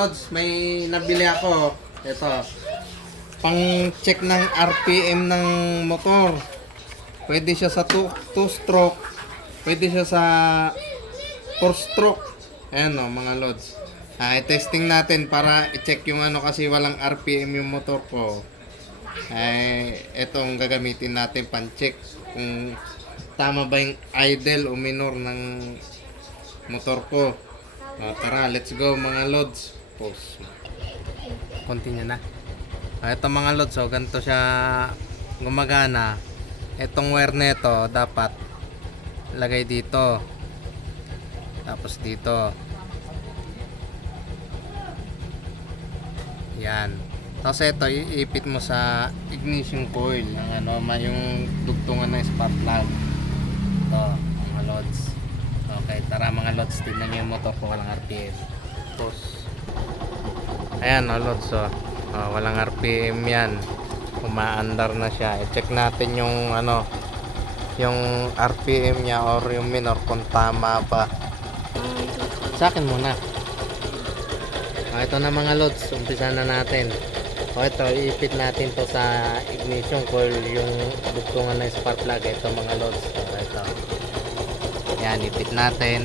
Lods, may nabili ako. Ito. Pang check ng RPM ng motor. Pwede siya sa 2-stroke. Pwede siya sa 4-stroke. Ayan o, mga Lods. I-testing natin para i-check yung ano kasi walang RPM yung motor ko. Etong gagamitin natin pan-check kung tama ba yung idle o minor ng motor ko. Tara, let's go mga Lods. Pause. Continue na. Ito mga Lods, so ganito siya gumagana. Itong wire nito dapat lagay dito. Tapos dito. Yan. Tapos ito, iipit mo sa ignition coil ng ano, yung dugtungan ng spark plug. Ito, mga Lods. Okay, tara mga Lods, tignan nyo yung motor ko, walang RPM. Tapos, ayan o Lods, walang RPM yan. Umaandar na siya. I-check natin yung ano, yung RPM niya or yung minor kung tama ba. Sa akin muna. Ito na mga Lods, umpisa na natin. Ito, iipit natin to sa ignition coil, yung dugtungan ng spark plug. Ito mga Lods. Ito. Yan, ipit natin.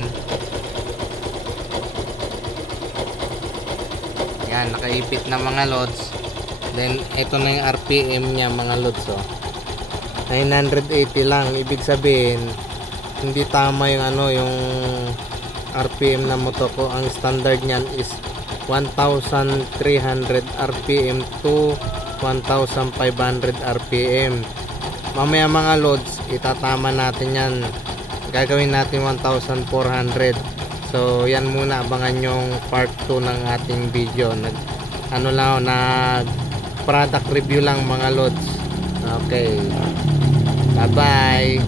Yan, nakaipit na mga Lods. Then, ito na yung RPM niya mga Lods. 980 lang. Ibig sabihin, hindi tama yung ano, yung RPM na motor ko. Ang standard niyan is 1,300 RPM to 1,500 RPM. Mamaya mga Lods, itatama natin yan. Gagawin natin 1,400. So yan muna, abangan yung part 2 ng ating video. Nag product review lang mga Lods. Okay, bye bye.